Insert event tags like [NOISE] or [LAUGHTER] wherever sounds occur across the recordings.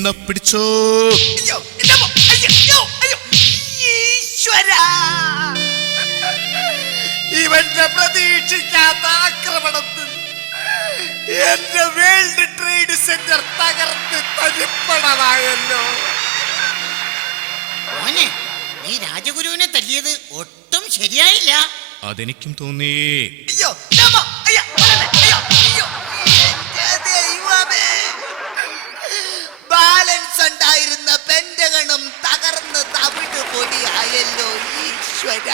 ഇന്ന പിടിച്ചോ? അയ്യോ, അയ്യോ, അയ്യോ, അയ്യോ. ഈശ്വരാ. ഇവന്റെ പ്രതീക്ഷിക്കാത്ത ആക്രമണത്തിൽ എന്റെ വേൾഡ് ട്രേഡ് സെന്റർ തകർത്ത് തരിപ്പണമായല്ലോ. മോനെ നീ രാജഗുരുവിനെ തല്ലിയത് ഒട്ടും ശരിയായില്ല. അതെനിക്കും തോന്നി അയ്യോ അയ്യോ, അയ്യോ, ഈശ്വര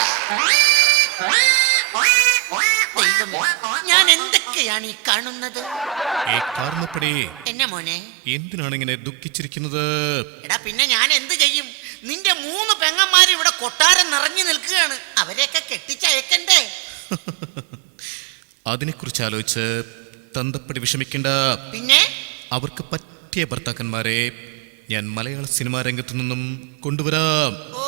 ഞാൻ എന്തൊക്കെയാണ് ഈ കാണുന്നത്? ഏ കാർന്നപ്പടി എന്നെ മോനെ. എന്തിനാണ് ഇങ്ങനെ ദുഃഖിച്ചിരിക്കുന്നത്? എടാ പിന്നെ ഞാൻ എന്ത് ചെയ്യും? നിന്റെ മൂന്ന് പെങ്ങന്മാർ ഇവിടെ കൊട്ടാരം നിറഞ്ഞു നിൽക്കുകയാണ്. അവരെയൊക്കെ കെട്ടിച്ചയക്കണ്ടേ? [LAUGHS] അതിനെക്കുറിച്ച് ആലോചിച്ച് തന്തപ്പടി വിഷമിക്കണ്ട. പിന്നെ? അവർക്ക് പറ്റിയ ഭർത്താക്കന്മാരെ ഞാൻ മലയാള സിനിമാ രംഗത്തു നിന്നും കൊണ്ടുവരാം. ഓ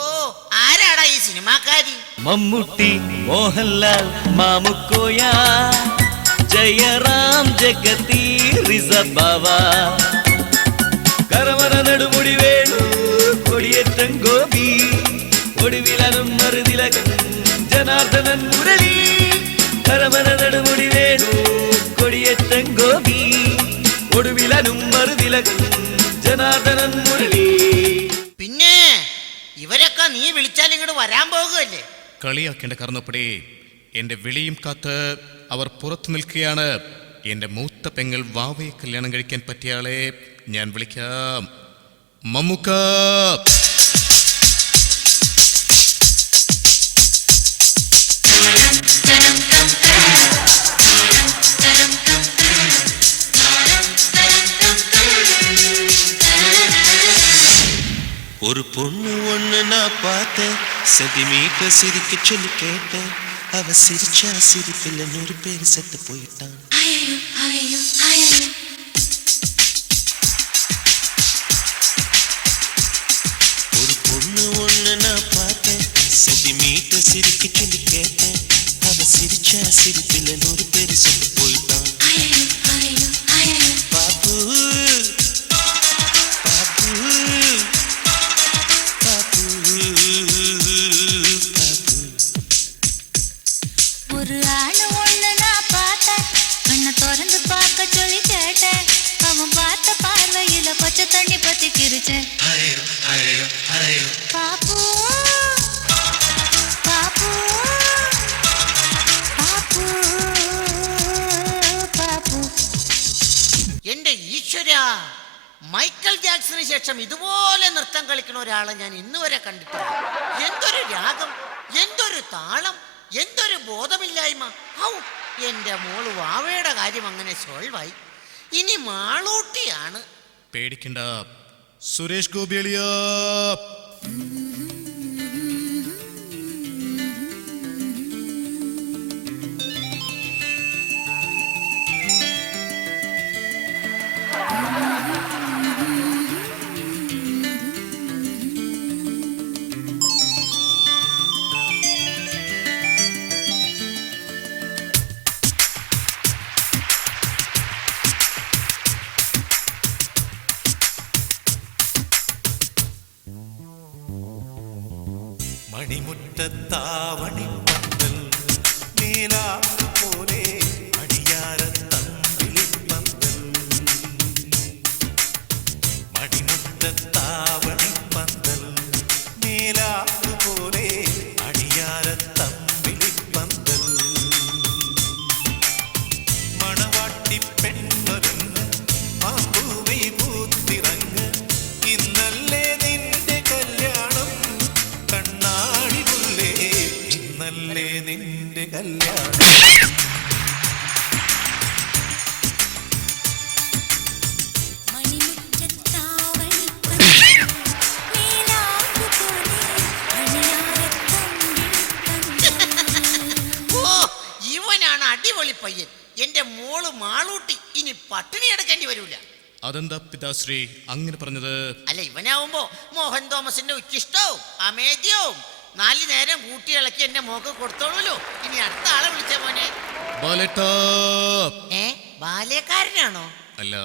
സിനിമാക്കാരി മമ്മൂട്ടി മോഹൻലാൽ മാമുക്കോയ ജയറാം ജഗതി റിസബാവ കരമന നെടുമുടി വേണു കൊടിയേറ്റം ഗോപി ഒടുവിലനും മറുതിലകൻ ജനാർദ്ദനൻ മുരളി കരമന നെടുമുടി വേണു കൊടിയേറ്റം ഗോപി ഒടുവിലനും മറുതിലകൻ ജനാർദ്ദനൻ മുരളി പിന്നെ ഇവരൊക്കെ നീ വിളിച്ചാൽ ഇങ്ങോട്ട് വരാൻ പോകുകയല്ലേ കളിയാക്കേണ്ട കറന്നപ്പടി എന്റെ വിളിയും കാത്ത് അവർ പുറത്തു നിൽക്കുകയാണ്. എന്റെ മൂത്ത പെങ്ങൾ വാവയെ കല്യാണം കഴിക്കാൻ പറ്റിയ ആളെ ഞാൻ വിളിക്കാം. മമ്മുക്ക! ஒரு பொண்ணு ஒண்ணு நான் பார்த்தேன். சென்டிமீட்டர் சிரிக்க சொல்லி கேட்டேன். அவ சிரிச்சா சிரிப்பில் நூறு பேர் செத்து போயிட்டான். ஒரு பொண்ணு ஒண்ணு நான் பார்த்தேன். சென்டிமீட்டர் சிரிக்க சொல்லி கேட்டேன். அவ சிரிச்சா சிரிப்பில் நூறு கண்ணை திறந்து பார்க்க சொல்லி கேட்டேன் அவன் பார்த்த பார்வையில பச்சை தண்ணி பத்தி கிரிச்சேன் பாப்பு பாப்பு பாப்பு பாப்பு എന്റെ ഈശ്വര മൈക്കൽ ജാക്സന് ശേഷം ഇതുപോലെ നൃത്തം കളിക്കുന്ന ഒരാളെ ഞാൻ ഇന്ന് വരെ കണ്ടിട്ടില്ല എന്തൊരു രാഗം എന്തൊരു താളം എന്തൊരു ബോധമില്ലായ്മ. ഔ എന്റെ മോൾ വാവയുടെ കാര്യം അങ്ങനെ സോൾവായി. ഇനി മാളൂട്ടിയാണ്. പേടിക്കണ്ട. സുരേഷ് ഗോപിയളിയ. முற்றத்தாவணி അടിപൊളി പയ്യൻ. എന്റെ മോൾ മാളൂട്ടി. ഇനി പട്ടിണി എടുക്കേണ്ടി വരൂല. അതെന്താ പിതാശ്രീ? അങ്ങനെ പറഞ്ഞത്? അല്ല ഇവനാവുമ്പോ മോഹൻ തോമസിന്റെ ഉച്ചിഷ്ടവും അമേദ്യവും നാല് നേരം കൂട്ടി ഇളക്കി എന്റെ മോക്ക് കൊടുത്തോളൂല്ലോ ഇനി അടുത്ത ആളെ വിളിച്ച മോനെ. ഏ ബാല്യക്കാരനാണോ? അല്ല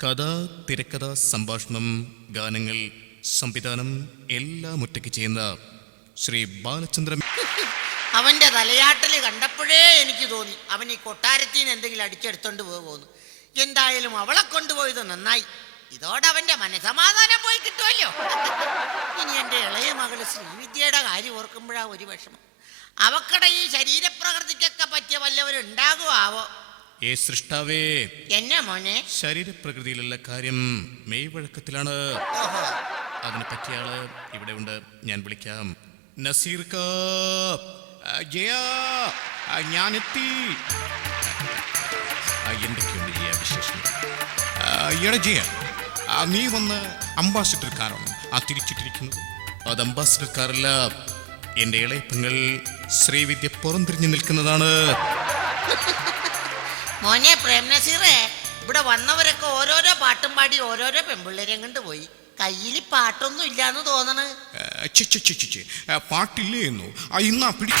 കഥ തിരക്കഥ സംഭാഷണം ഗാനങ്ങൾ സംവിധാനം എല്ലാം ഒറ്റയ്ക്ക് ചെയ്യുന്ന ശ്രീ ബാലചന്ദ്രൻ അവന്റെ തലയാട്ടൽ കണ്ടപ്പോഴേ എനിക്ക് തോന്നി അവൻ ഈ കൊട്ടാരത്തിൽ നിന്ന് എന്തെങ്കിലും അടിച്ചെടുത്തോണ്ട് പോകുന്നു എന്തായാലും അവളെ കൊണ്ടുപോയത് നന്നായി. ഇതോടെ അവന്റെ മനസമാധാനം പോയി കിട്ടുമല്ലോ ഇനി എന്റെ ഇളയ മകൾ ശ്രീവിദ്യയുടെ കാര്യം ഓർക്കുമ്പോഴാ ഒരു വിഷമം. അവക്കടെ ഈ ശരീരപ്രകൃതിക്കൊക്കെ പറ്റിയ വല്ലവരും ഉണ്ടാകുമാവോ ഏ സൃഷ്ടാവേ എന്നെ മോനെ? ശരീരപ്രകൃതിയിലുള്ള കാര്യം മെയ്വഴക്കത്തിലാണ് അതിനെ പറ്റിയ ആൾ ഇവിടെ ഉണ്ട്. ഞാൻ വിളിക്കാം. നസീർ കാ ജയ ഞാനെത്തി. എന്തൊക്കെയുണ്ട് ജയ വിശേഷം? എടാ ജയ നീ വന്ന് അംബാസിഡർ കാറാണ് ആ തിരിച്ചിട്ടിരിക്കുന്നത്? അത് അംബാസിഡർ കാറല്ല എന്റെ ഇളയപ്പങ്ങൾ പെങ്ങൾ ശ്രീവിദ്യ പുറംതിരിഞ്ഞു നിൽക്കുന്നതാണ്. മോനെ പ്രേംനസീറേ ഇവിടെ വന്നവരൊക്കെ ഓരോരോ പാട്ടും പാടി ഓരോരോ പെമ്പിള്ളേരെയും കൊണ്ട് പോയി. കയ്യിൽ പാട്ടൊന്നും ഇല്ലാന്ന് തോന്നണ്. ഛെ. ആ, പാട്ടില്ലേ എന്നോ ആ ഇന്നാ പിടി